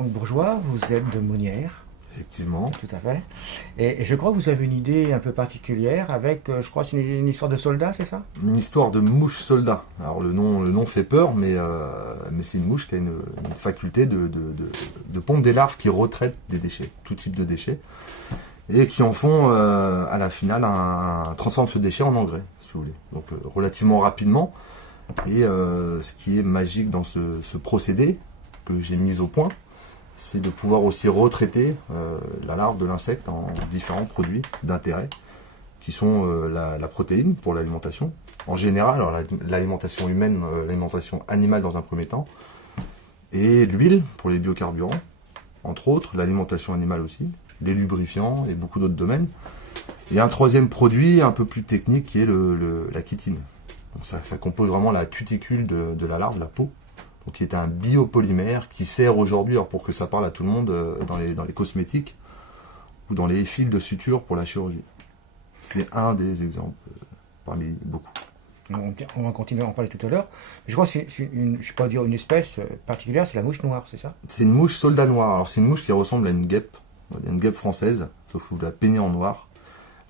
Franck Bourgeois, vous êtes de Monnières. Effectivement. Tout à fait. Et je crois que vous avez une idée un peu particulière avec, je crois, c'est une histoire de soldat, c'est ça? Une histoire de mouche soldat. Alors le nom fait peur, mais c'est une mouche qui a une faculté de pondre des larves qui retraitent des déchets, tout type de déchets, et qui en font à la finale transforme ce déchet en engrais, si vous voulez. Donc relativement rapidement. Et ce qui est magique dans ce procédé que j'ai mis au point, c'est de pouvoir aussi retraiter la larve de l'insecte en différents produits d'intérêt, qui sont la protéine pour l'alimentation, en général, alors l'alimentation humaine, l'alimentation animale dans un premier temps, et l'huile pour les biocarburants, entre autres, l'alimentation animale aussi, les lubrifiants et beaucoup d'autres domaines. Et un troisième produit un peu plus technique qui est la chitine. Donc ça compose vraiment la cuticule de la larve, la peau. Donc, qui est un biopolymère qui sert aujourd'hui, alors pour que ça parle à tout le monde, dans les cosmétiques ou dans les fils de suture pour la chirurgie. C'est un des exemples parmi beaucoup. On va continuer à en parler tout à l'heure. Je crois que je ne vais pas dire une espèce particulière, c'est la mouche noire, c'est ça? C'est une mouche soldat noire. Alors c'est une mouche qui ressemble à une guêpe française, sauf que vous la peignez en noir.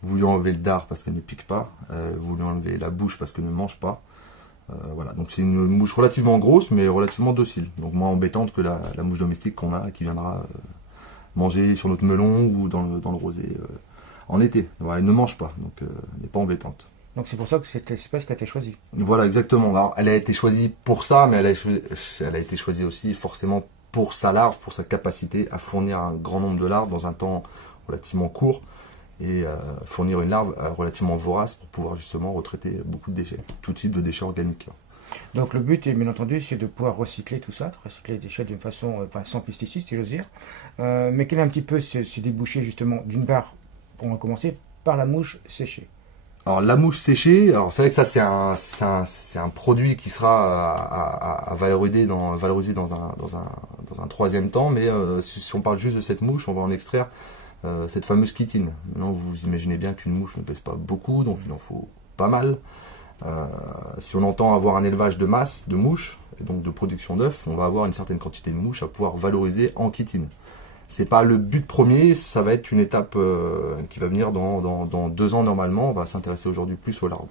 Vous lui enlevez le dard parce qu'elle ne pique pas, vous lui enlevez la bouche parce qu'elle ne mange pas. Voilà, donc c'est une mouche relativement grosse mais relativement docile, donc moins embêtante que la mouche domestique qu'on a qui viendra manger sur notre melon ou dans le rosé en été. Voilà, elle ne mange pas, donc elle n'est pas embêtante. Donc c'est pour ça que cette espèce qui a été choisie. Voilà, exactement. Alors elle a été choisie pour ça, mais elle a été choisie aussi forcément pour sa larve, pour sa capacité à fournir un grand nombre de larves dans un temps relativement court, et fournir une larve relativement vorace pour pouvoir justement retraiter beaucoup de déchets, tout type de déchets organiques. Donc le but, bien entendu, c'est de pouvoir recycler tout ça, de recycler les déchets d'une façon, sans pesticides, si j'ose dire. Mais quel est un petit peu ce débouché, justement, d'une part, pour en commencer, par la mouche séchée? Alors la mouche séchée, alors c'est vrai que ça c'est un produit qui sera à valoriser dans un troisième temps, mais si on parle juste de cette mouche, on va en extraire cette fameuse chitine. Maintenant, vous imaginez bien qu'une mouche ne pèse pas beaucoup, donc il en faut pas mal. Si on entend avoir un élevage de masse de mouches, et donc de production d'œufs, on va avoir une certaine quantité de mouches à pouvoir valoriser en chitine. C'est pas le but premier, ça va être une étape qui va venir dans 2 ans normalement. On va s'intéresser aujourd'hui plus aux larves.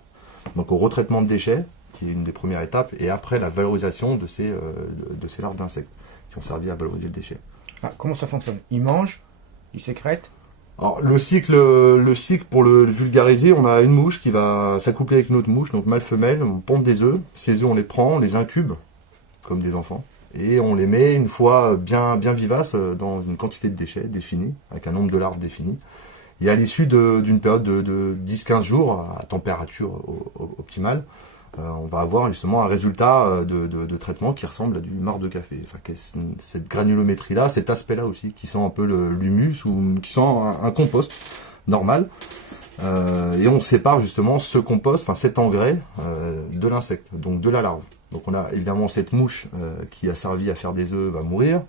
Donc au retraitement de déchets, qui est une des premières étapes, et après la valorisation de ces larves d'insectes, qui ont servi à valoriser le déchet. Ah, comment ça fonctionne? Ils mangent? Ils sécrètent? Alors le cycle pour le vulgariser, on a une mouche qui va s'accoupler avec une autre mouche, donc mâle-femelle, on pond des œufs, ces œufs on les prend, on les incube, comme des enfants, et on les met une fois bien vivaces dans une quantité de déchets définie, avec un nombre de larves défini. Et à l'issue d'une période de 10-15 jours, à température optimale, on va avoir justement un résultat de traitement qui ressemble à du marc de café. Enfin, cette granulométrie-là, cet aspect-là aussi, qui sent un peu l'humus ou qui sent un compost normal. Et on sépare justement ce compost, enfin cet engrais, de l'insecte, donc de la larve. Donc on a évidemment cette mouche qui a servi à faire des œufs, va mourir.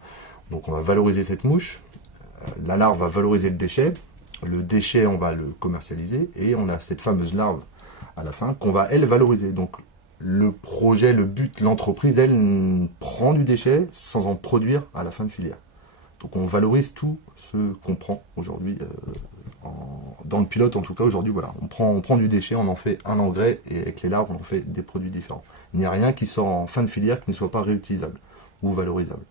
Donc on va valoriser cette mouche. La larve va valoriser le déchet. Le déchet, on va le commercialiser. Et on a cette fameuse larve à la fin, qu'on va, elle, valoriser. Donc, le projet, le but, l'entreprise, elle, prend du déchet sans en produire à la fin de filière. Donc, on valorise tout ce qu'on prend aujourd'hui, dans le pilote, en tout cas, aujourd'hui, voilà. On prend du déchet, on en fait un engrais, et avec les larves, on en fait des produits différents. Il n'y a rien qui sort en fin de filière qui ne soit pas réutilisable ou valorisable.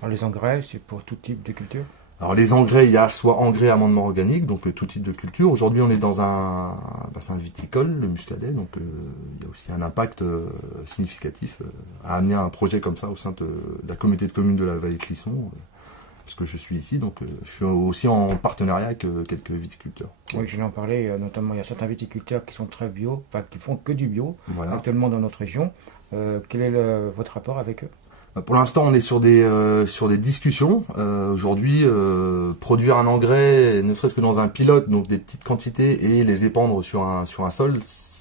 Alors, les engrais, c'est pour tout type de culture? Alors les engrais, il y a soit engrais amendement organique, donc tout type de culture. Aujourd'hui, on est dans un bassin viticole, le Muscadet, donc il y a aussi un impact significatif à amener un projet comme ça au sein de la communauté de communes de la vallée de Clisson, puisque je suis ici, donc je suis aussi en partenariat avec quelques viticulteurs. Oui, je vais en parler, notamment il y a certains viticulteurs qui sont très bio, enfin qui font que du bio, Voilà. actuellement dans notre région. Quel est votre rapport avec eux? Pour l'instant, on est sur des discussions. Aujourd'hui, produire un engrais, ne serait-ce que dans un pilote, donc des petites quantités, et les épandre sur un sol,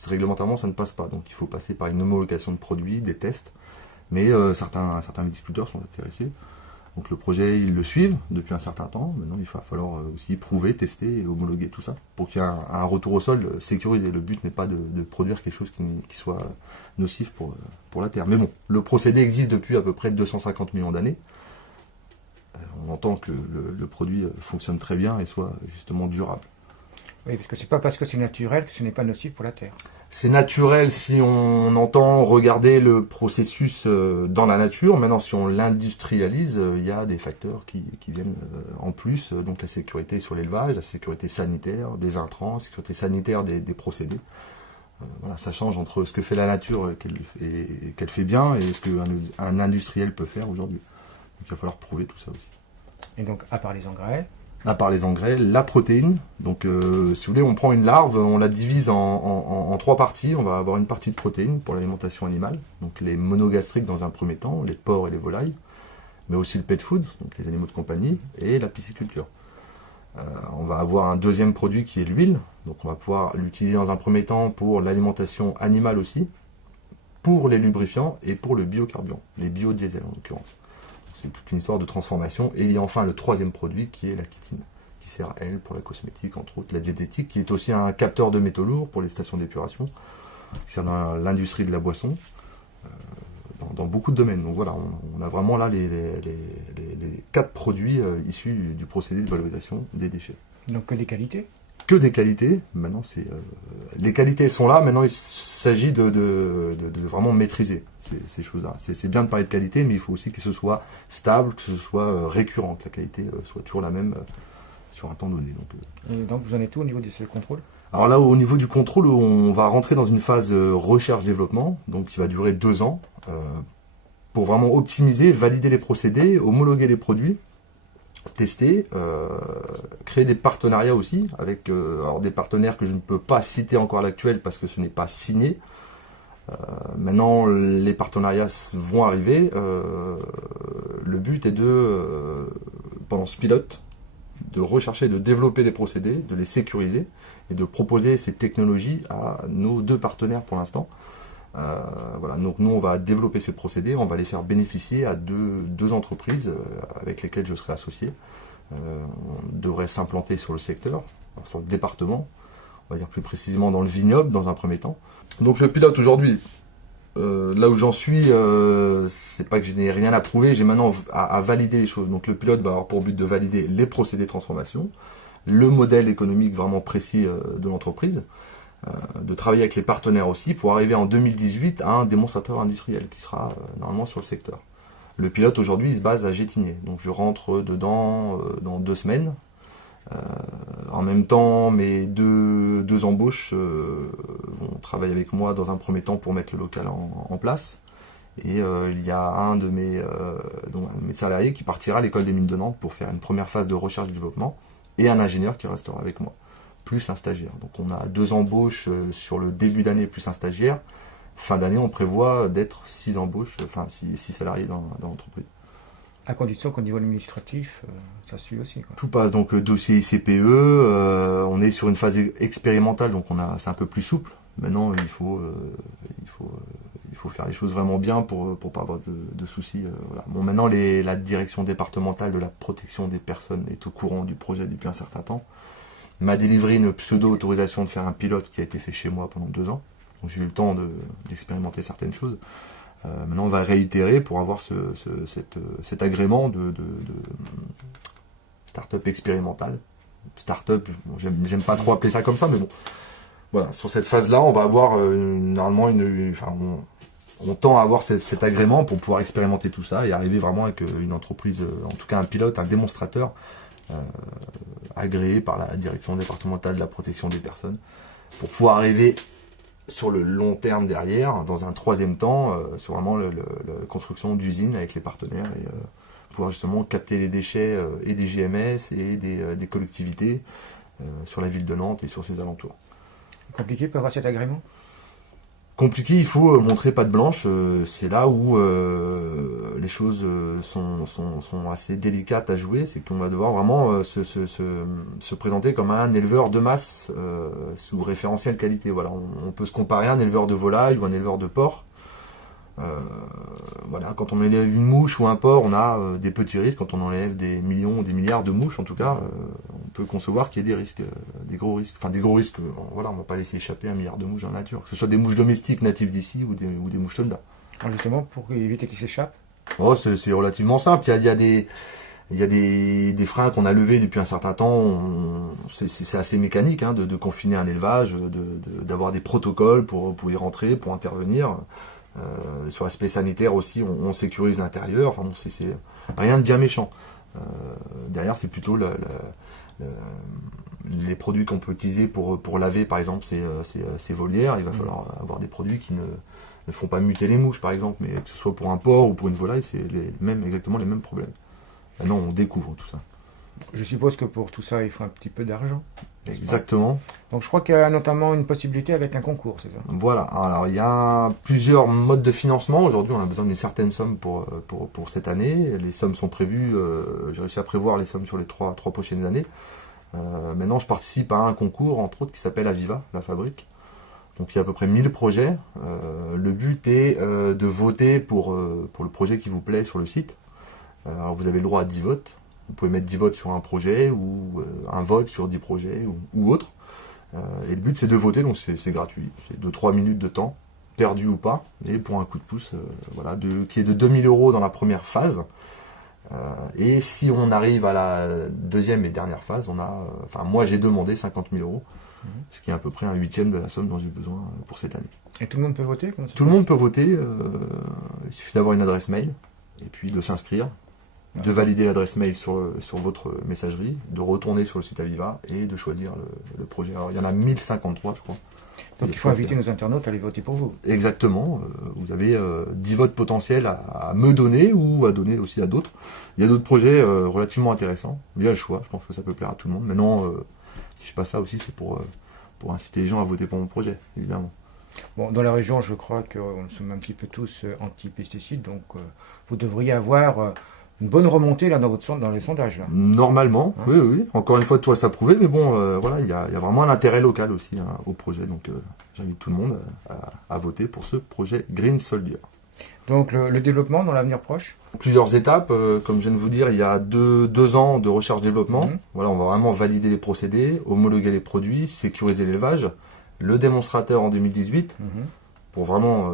réglementairement, ça ne passe pas. Donc il faut passer par une homologation de produits, des tests. Mais certains viticulteurs sont intéressés. Donc le projet, ils le suivent depuis un certain temps. Maintenant, il va falloir aussi prouver, tester et homologuer tout ça pour qu'il y ait un retour au sol sécurisé. Le but n'est pas de produire quelque chose qui soit nocif pour la terre. Mais bon, le procédé existe depuis à peu près 250 millions d'années. on entend que le produit fonctionne très bien et soit justement durable. Oui, parce que c'est pas parce que c'est naturel que ce n'est pas nocif pour la terre. C'est naturel si on entend regarder le processus dans la nature. Maintenant, si on l'industrialise, il y a des facteurs qui viennent en plus. Donc la sécurité sur l'élevage, la sécurité sanitaire des intrants, la sécurité sanitaire des procédés. Voilà, ça change entre ce que fait la nature et qu'elle fait bien et ce qu'un industriel peut faire aujourd'hui. Donc il va falloir prouver tout ça aussi. Et donc, à part les engrais, À part les engrais, la protéine. Donc, si vous voulez, on prend une larve, on la divise en trois parties. On va avoir une partie de protéines pour l'alimentation animale, donc les monogastriques dans un premier temps, les porcs et les volailles, mais aussi le pet food, donc les animaux de compagnie, et la pisciculture. On va avoir un deuxième produit qui est l'huile. Donc, on va pouvoir l'utiliser dans un premier temps pour l'alimentation animale aussi, pour les lubrifiants et pour le biocarburant, les biodiesels en l'occurrence. C'est toute une histoire de transformation. Et il y a enfin le troisième produit qui est la chitine, qui sert, elle, pour la cosmétique, entre autres, la diététique, qui est aussi un capteur de métaux lourds pour les stations d'épuration, qui sert dans l'industrie de la boisson, dans beaucoup de domaines. Donc voilà, on a vraiment là les 4 produits issus du procédé de valorisation des déchets. donc que des qualités. Que des qualités. Maintenant, les qualités sont là. Maintenant, il s'agit de vraiment maîtriser ces choses-là. C'est bien de parler de qualité, mais il faut aussi que ce soit stable, que ce soit récurrent, que la qualité soit toujours la même sur un temps donné. Et donc, vous en êtes où au niveau de ce contrôle? Alors là, au niveau du contrôle, on va rentrer dans une phase recherche-développement, donc qui va durer 2 ans, pour vraiment optimiser, valider les procédés, homologuer les produits, tester, créer des partenariats aussi, avec alors des partenaires que je ne peux pas citer encore à l'actuel parce que ce n'est pas signé. Maintenant, les partenariats vont arriver. Le but est pendant ce pilote, de rechercher, de développer des procédés, de les sécuriser et de proposer ces technologies à nos 2 partenaires pour l'instant. Voilà, donc nous on va développer ces procédés, on va les faire bénéficier à deux entreprises avec lesquelles je serai associé. On devrait s'implanter sur le secteur, sur le département, on va dire plus précisément dans le vignoble dans un premier temps. Donc le pilote aujourd'hui, là où j'en suis, c'est pas que je n'ai rien à prouver, j'ai maintenant à valider les choses. Donc le pilote va avoir pour but de valider les procédés de transformation, le modèle économique vraiment précis de l'entreprise, de travailler avec les partenaires aussi pour arriver en 2018 à un démonstrateur industriel qui sera normalement sur le secteur. Le pilote aujourd'hui il se base à Gétigné, donc je rentre dedans dans 2 semaines. En même temps, mes deux embauches vont travailler avec moi dans un premier temps pour mettre le local en place. Et il y a un de mes salariés qui partira à l'école des mines de Nantes pour faire une première phase de recherche et développement, et un ingénieur qui restera avec moi, plus un stagiaire. Donc on a 2 embauches sur le début d'année plus un stagiaire. Fin d'année, on prévoit d'être 6 embauches, enfin 6 salariés dans l'entreprise. À condition qu'au niveau administratif, ça suit aussi, quoi. Tout passe, donc dossier ICPE, on est sur une phase expérimentale, donc c'est un peu plus souple. Maintenant, il faut faire les choses vraiment bien pour pas avoir de soucis. Voilà. Bon, maintenant, la direction départementale de la protection des personnes est au courant du projet depuis un certain temps. M'a délivré une pseudo-autorisation de faire un pilote qui a été fait chez moi pendant 2 ans. Donc j'ai eu le temps d'expérimenter certaines choses. Maintenant, on va réitérer pour avoir cet agrément de start-up expérimentale. Start-up, bon, j'aime pas trop appeler ça comme ça, mais bon. Voilà, sur cette phase-là, on va avoir normalement on tend à avoir cet agrément pour pouvoir expérimenter tout ça et arriver vraiment avec une entreprise, en tout cas un pilote, un démonstrateur agréé par la direction départementale de la protection des personnes, pour pouvoir arriver sur le long terme derrière, dans un troisième temps, sur vraiment la construction d'usines avec les partenaires et pouvoir justement capter les déchets et des GMS et des collectivités sur la ville de Nantes et sur ses alentours. Compliqué pour avoir cet agrément? Compliqué, il faut montrer patte blanche, c'est là où les choses sont assez délicates à jouer, c'est qu'on va devoir vraiment se présenter comme un éleveur de masse sous référentiel qualité. Voilà, on peut se comparer à un éleveur de volaille ou un éleveur de porc. Voilà, quand on élève une mouche ou un porc, on a des petits risques. Quand on enlève des millions ou des milliards de mouches, en tout cas, on peut concevoir qu'il y ait des risques, des gros risques. Enfin, des gros risques, voilà, on ne va pas laisser échapper 1 milliard de mouches dans la nature. Que ce soit des mouches domestiques natives d'ici ou des mouches soldats. Alors justement, pour éviter qu'ils s'échappent? Oh, c'est relativement simple. Il y a Il y a des freins qu'on a levés depuis un certain temps. C'est assez mécanique hein, de confiner un élevage, d'avoir des protocoles pour y rentrer, pour intervenir. Sur l'aspect sanitaire aussi, on sécurise l'intérieur. Enfin, bon, c'est rien de bien méchant. Derrière, c'est plutôt les produits qu'on peut utiliser pour laver, par exemple, ces volières. Il va falloir avoir des produits qui ne font pas muter les mouches, par exemple, mais que ce soit pour un porc ou pour une volaille, c'est exactement les mêmes problèmes. Maintenant, on découvre tout ça. Je suppose que pour tout ça, il faut un petit peu d'argent. Exactement. Donc je crois qu'il y a notamment une possibilité avec un concours, c'est ça? Voilà. Alors, il y a plusieurs modes de financement. Aujourd'hui, on a besoin d'une certaine somme pour cette année. Les sommes sont prévues. J'ai réussi à prévoir les sommes sur les trois prochaines années. Maintenant, je participe à un concours, entre autres, qui s'appelle Aviva, la fabrique. Donc, il y a à peu près 1000 projets. Le but est de voter pour le projet qui vous plaît sur le site. Alors, vous avez le droit à 10 votes. Vous pouvez mettre 10 votes sur un projet ou un vote sur 10 projets ou autre. Et le but, c'est de voter, donc c'est gratuit. C'est 2-3 minutes de temps, perdu ou pas, et pour un coup de pouce, voilà, qui est de 2000 € dans la première phase. Et si on arrive à la deuxième et dernière phase, moi j'ai demandé 50 000 €, ce qui est à peu près un huitième de la somme dont j'ai besoin pour cette année. Et tout le monde peut voter? Tout le monde peut voter, il suffit d'avoir une adresse mail, et puis de s'inscrire, de valider l'adresse mail sur votre messagerie, de retourner sur le site Aviva et de choisir le projet. Alors il y en a 1053 je crois. Donc il faut inviter nos internautes à aller voter pour vous. Exactement, vous avez 10 votes potentiels à me donner ou à donner aussi à d'autres. Il y a d'autres projets relativement intéressants, mais il y a le choix, je pense que ça peut plaire à tout le monde. Maintenant, si je passe là aussi, c'est pour inciter les gens à voter pour mon projet, évidemment. Bon, dans la région, je crois qu'on sommes un petit peu tous anti-pesticides, donc vous devriez avoir une bonne remontée là dans les sondages. Là. Normalement, hein? Oui. Encore une fois, tout reste à prouver, mais bon, voilà, il y a vraiment un intérêt local aussi hein, au projet. Donc, j'invite tout le monde à voter pour ce projet Green Soldier. Donc, le développement dans l'avenir proche? Plusieurs étapes, comme je viens de vous dire, il y a deux ans de recherche-développement. Voilà, on va vraiment valider les procédés, homologuer les produits, sécuriser l'élevage. Le démonstrateur en 2018, pour vraiment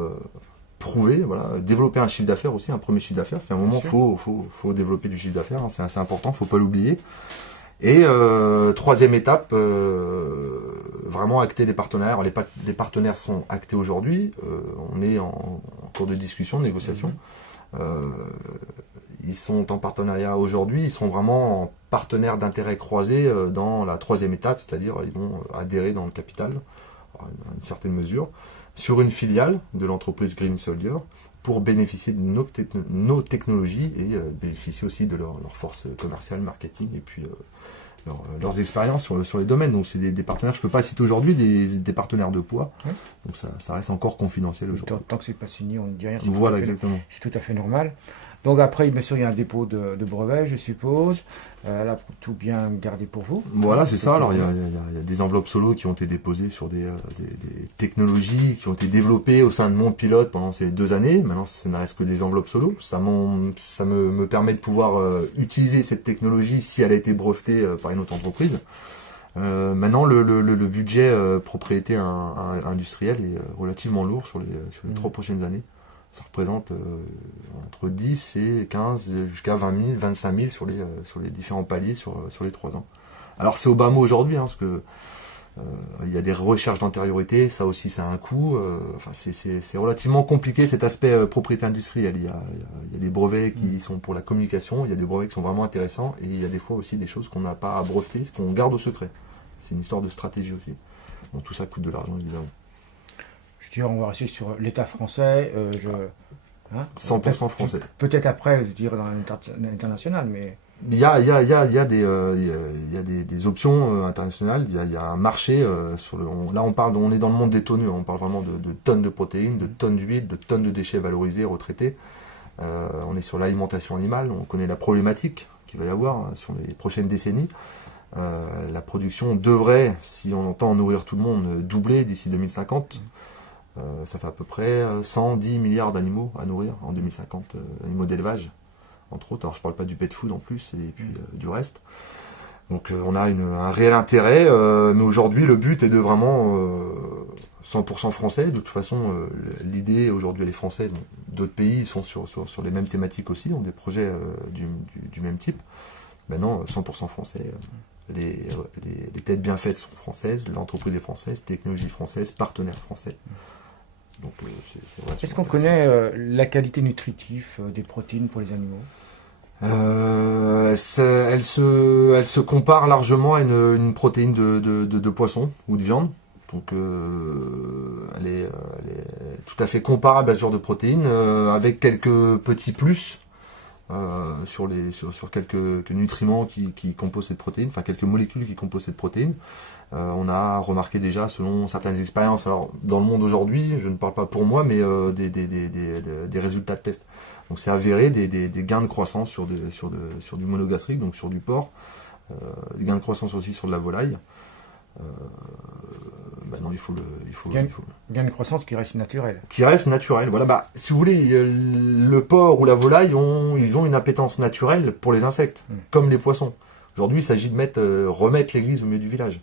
prouver, voilà, développer un chiffre d'affaires aussi, un premier chiffre d'affaires, parce qu'à un moment, il faut développer du chiffre d'affaires, hein, c'est assez important, il ne faut pas l'oublier. Et troisième étape, vraiment acter les partenaires. Les partenaires sont actés aujourd'hui, on est en cours de discussion, de négociation. Ils sont en partenariat aujourd'hui, ils sont vraiment en partenaires d'intérêt croisés dans la troisième étape, c'est-à-dire ils vont adhérer dans le capital, à une certaine mesure, sur une filiale de l'entreprise Green Soldier pour bénéficier de nos technologies et bénéficier aussi de leur force commerciale, marketing et puis leurs expériences sur les domaines. Donc c'est des partenaires, je ne peux pas citer aujourd'hui des partenaires de poids, donc ça reste encore confidentiel aujourd'hui. Tant que c'est pas signé, on ne dit rien. Voilà, exactement. C'est tout à fait normal. Donc après, bien sûr, il y a un dépôt de brevets, je suppose. Là, tout bien gardé pour vous. Voilà, c'est ça. Alors, il y a des enveloppes solo qui ont été déposées sur des technologies qui ont été développées au sein de mon pilote pendant ces 2 années. Maintenant, ça ne reste que des enveloppes solo. Ça me permet de pouvoir utiliser cette technologie si elle a été brevetée par une autre entreprise. Maintenant, le budget propriété industrielle est relativement lourd sur les 3 prochaines années. Ça représente entre 10 et 15 jusqu'à 20 000, 25 000 sur les différents paliers sur les 3 ans. Alors c'est au bas mot aujourd'hui, hein, parce que il y a des recherches d'antériorité, ça aussi ça a un coût. C'est relativement compliqué cet aspect propriété industrielle. Il y a des brevets qui sont pour la communication, il y a des brevets qui sont vraiment intéressants, et il y a des fois aussi des choses qu'on n'a pas à breveter, qu'on garde au secret. C'est une histoire de stratégie aussi. Bon, tout ça coûte de l'argent évidemment. Je dirais, on va rester sur l'État français. 100% français. Peut-être après, je dirais dans l'international, mais... Il y a des options internationales. Il y a un marché là on est dans le monde des tonnes. On parle vraiment de tonnes de protéines, de tonnes d'huile, de tonnes de déchets valorisés, retraités. On est sur l'alimentation animale. On connaît la problématique qu'il va y avoir sur les prochaines décennies. La production devrait, si on entend nourrir tout le monde, doubler d'ici 2050. Ça fait à peu près 110 milliards d'animaux à nourrir en 2050, animaux d'élevage, entre autres. Alors je ne parle pas du pet food en plus, et puis du reste. Donc on a un réel intérêt, mais aujourd'hui le but est de vraiment 100% français. De toute façon, l'idée aujourd'hui elle est française. D'autres pays sont sur les mêmes thématiques aussi, ont des projets du du même type. Maintenant, 100% français. Les têtes bien faites sont françaises, l'entreprise est française, technologie française, partenaire français. Donc, c'est vrai. Est-ce qu'on connaît la qualité nutritive des protéines pour les animaux? Elle se compare largement à une protéine de poisson ou de viande. Donc elle est tout à fait comparable à ce genre de protéines, avec quelques petits plus sur quelques nutriments qui composent cette protéine, enfin quelques molécules qui composent cette protéine. On a remarqué déjà, selon certaines expériences, alors dans le monde aujourd'hui, je ne parle pas pour moi, mais des résultats de tests. Donc c'est avéré des gains de croissance sur du monogastrique, donc sur du porc, des gains de croissance aussi sur de la volaille. Maintenant il faut Gain de croissance qui reste naturel. Qui reste naturel. Voilà, si vous voulez, le porc ou la volaille ils ont une appétence naturelle pour les insectes, comme les poissons. Aujourd'hui, il s'agit de remettre l'église au milieu du village.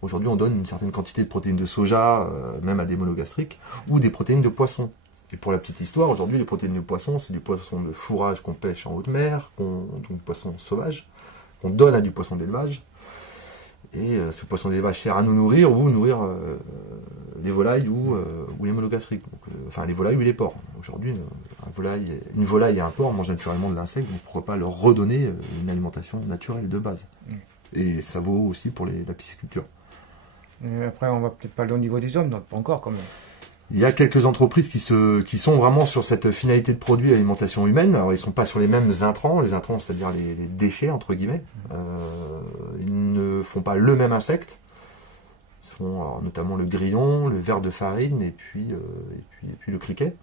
Aujourd'hui, on donne une certaine quantité de protéines de soja, même à des monogastriques, ou des protéines de poisson. Et pour la petite histoire, aujourd'hui, les protéines de poisson, c'est du poisson de fourrage qu'on pêche en haute mer, donc du poisson sauvage, qu'on donne à du poisson d'élevage. Et ce poisson d'élevage sert à nous nourrir ou nourrir les volailles ou les monogastriques. Donc, enfin, les volailles ou les porcs. Aujourd'hui, une volaille et un porc mangent naturellement de l'insecte, donc pourquoi pas leur redonner une alimentation naturelle de base. Et ça vaut aussi pour la pisciculture. Et après, on va peut-être pas aller au niveau des hommes, donc pas encore quand même. Il y a quelques entreprises qui sont vraiment sur cette finalité de produit alimentation humaine. Alors, ils ne sont pas sur les mêmes intrants, c'est-à-dire les déchets, entre guillemets. Ils ne font pas le même insecte. Ils font alors, notamment le grillon, le ver de farine et puis le criquet.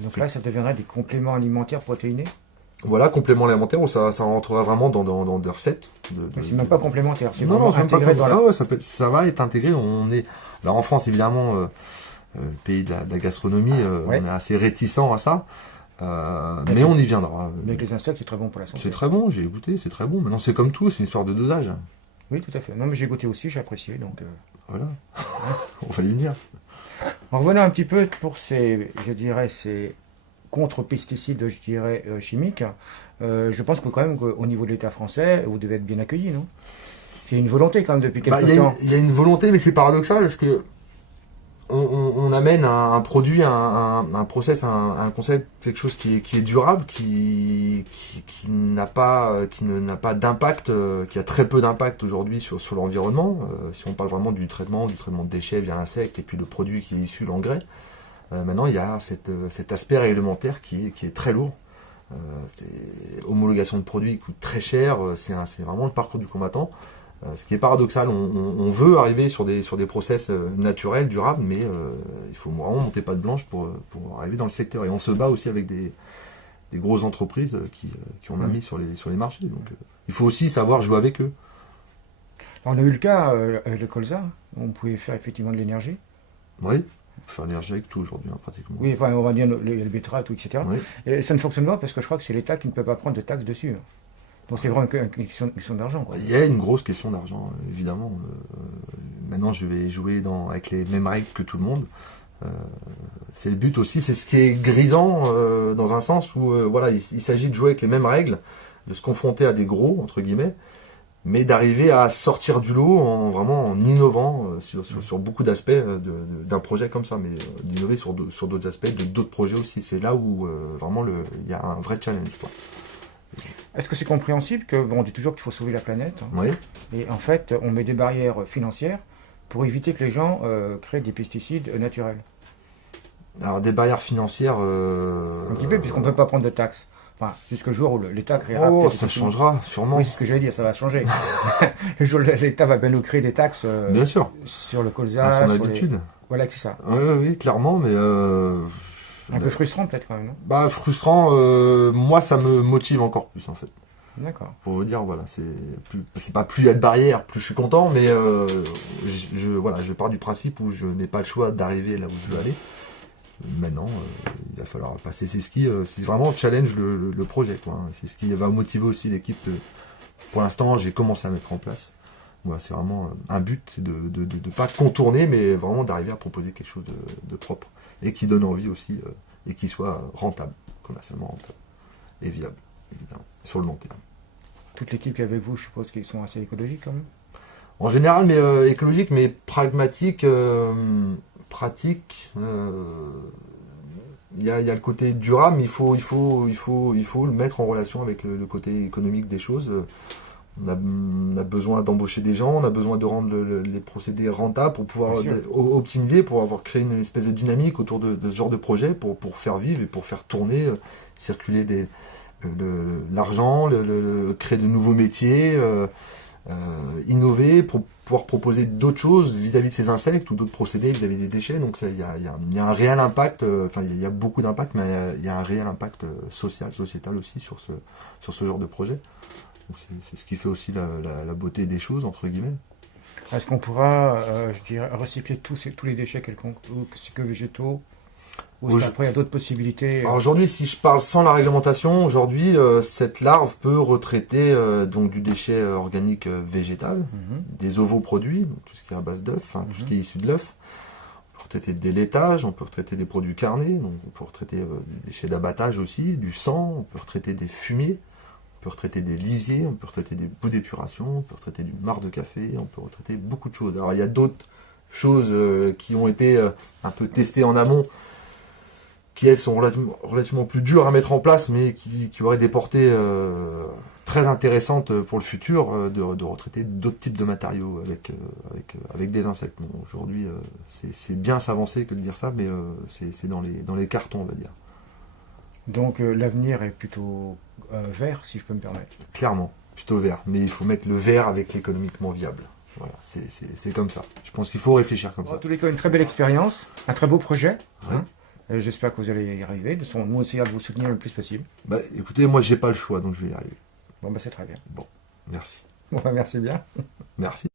Donc là, ça deviendrait des compléments alimentaires protéinés? Voilà, complément alimentaire, où ça rentrera vraiment dans des recettes. C'est même pas complémentaire, c'est Non, vraiment c'est même pas intégré dans la... Ah ouais, ça va être intégré. Alors en France, évidemment, pays de la gastronomie, Ouais. on est assez réticent à ça. Mais on y viendra. Mais avec les insectes, c'est très bon pour la santé. C'est très bon, j'ai goûté, c'est très bon. Maintenant, c'est comme tout, c'est une histoire de dosage. Oui, tout à fait. Non, mais j'ai goûté aussi, j'ai apprécié. Donc, Voilà, on va y venir. en revenant un petit peu pour ces contre-pesticides, chimiques, je pense que quand même qu'au niveau de l'État français, vous devez être bien accueillis, non? C'est une volonté quand même depuis quelques temps. Il y a une volonté, mais c'est paradoxal parce que on amène un produit, un process, un concept, quelque chose qui est durable, qui n'a pas d'impact, qui a très peu d'impact aujourd'hui sur l'environnement. Si on parle vraiment du traitement de déchets via l'insecte et puis le produit qui est issu, l'engrais. Maintenant, il y a cet aspect réglementaire qui est très lourd. Homologation de produits coûte très cher. C'est vraiment le parcours du combattant. Ce qui est paradoxal, on veut arriver sur des process naturels, durables, mais il faut vraiment monter patte blanche pour arriver dans le secteur. Et on se bat aussi avec des grosses entreprises qui ont mis sur les marchés. Donc il faut aussi savoir jouer avec eux. On a eu le cas avec le colza, on pouvait faire effectivement de l'énergie. Oui, on peut faire l'énergie avec tout aujourd'hui, pratiquement. Oui, enfin, on va dire le betteraves, tout, etc. Oui. Et ça ne fonctionne pas parce que je crois que c'est l'État qui ne peut pas prendre de taxes dessus. Donc c'est vraiment une question d'argent, quoi. Il y a une grosse question d'argent, évidemment. Maintenant, je vais jouer avec les mêmes règles que tout le monde. C'est le but aussi, c'est ce qui est grisant dans un sens où voilà, il s'agit de jouer avec les mêmes règles, de se confronter à des gros, entre guillemets, mais d'arriver à sortir du lot en innovant sur beaucoup d'aspects d'un projet comme ça, mais d'innover sur d'autres aspects, d'autres projets aussi. C'est là où vraiment il y a un vrai challenge, quoi. Est-ce que c'est compréhensible que, on dit toujours qu'il faut sauver la planète, hein, Oui. et en fait, on met des barrières financières pour éviter que les gens créent des pesticides naturels? Alors des barrières financières... Un petit peu, puisqu'on ne peut pas prendre de taxes. Enfin, jusqu'au jour où l'État créera... Oh, peut-être ça effectivement- changera, sûrement. Oui, c'est ce que j'allais dire, ça va changer. Le jour où l'État va bien nous créer des taxes Bien sûr, sur le à colza, son sur les... habitude. Voilà, c'est ça. Oui, clairement, mais... Un peu frustrant peut-être quand même, non? Frustrant, moi ça me motive encore plus en fait. D'accord. Pour vous dire, voilà, c'est pas plus il y a de barrières, plus je suis content, mais je pars du principe où je n'ai pas le choix d'arriver là où je veux aller. Maintenant, il va falloir passer ses skis, c'est vraiment challenge le projet, quoi, hein. C'est ce qui va motiver aussi l'équipe. Pour l'instant, j'ai commencé à mettre en place. Voilà, c'est vraiment un but, c'est de pas contourner, mais vraiment d'arriver à proposer quelque chose de propre et qui donne envie aussi et qui soit rentable, commercialement rentable et viable. évidemment, sur le long terme. Toute l'équipe qui est avec vous, je suppose qu'ils sont assez écologiques quand même. En général, mais écologique, mais pragmatique, pratique. Il y a le côté durable, mais il faut le mettre en relation avec le côté économique des choses. On a besoin d'embaucher des gens, on a besoin de rendre les procédés rentables pour pouvoir optimiser, pour avoir créé une espèce de dynamique autour de ce genre de projet, pour faire vivre et pour faire tourner, circuler l'argent, créer de nouveaux métiers, innover pour pouvoir proposer d'autres choses vis-à-vis de ces insectes ou d'autres procédés vis-à-vis des déchets. Donc il y a un réel impact, il y a beaucoup d'impact, mais il y a un réel impact sociétal aussi sur ce genre de projet. C'est ce qui fait aussi la beauté des choses, entre guillemets. Est-ce qu'on pourra, je dirais, recycler tous les déchets quelconques, ou que végétaux, ou après il y a d'autres possibilités Alors aujourd'hui, si je parle sans la réglementation, aujourd'hui, cette larve peut retraiter donc du déchet organique végétal, des ovoproduits, donc tout ce qui est à base d'œufs, tout ce qui est issu de l'œuf. On peut retraiter des laitages, on peut retraiter des produits carnés, donc on peut retraiter des déchets d'abattage aussi, du sang, on peut retraiter des fumiers. On peut retraiter des lisiers, on peut retraiter des bouts d'épuration, on peut retraiter du marc de café, on peut retraiter beaucoup de choses. Alors il y a d'autres choses qui ont été un peu testées en amont, qui elles sont relativement plus dures à mettre en place, mais qui auraient des portées très intéressantes pour le futur, de retraiter d'autres types de matériaux avec des insectes. Bon, aujourd'hui, c'est bien s'avancer que de dire ça, mais c'est dans les cartons, on va dire. Donc l'avenir est plutôt vert, si je peux me permettre. Clairement, plutôt vert. Mais il faut mettre le vert avec l'économiquement viable. Voilà, c'est comme ça. Je pense qu'il faut réfléchir comme ça. En tous les cas, une très belle expérience, un très beau projet. Ouais. J'espère que vous allez y arriver. De toute façon, nous essayons de vous soutenir le plus possible. Bah, écoutez, moi j'ai pas le choix, donc je vais y arriver. Bon, bah c'est très bien. Bon, merci. Bon, bah, merci bien. Merci.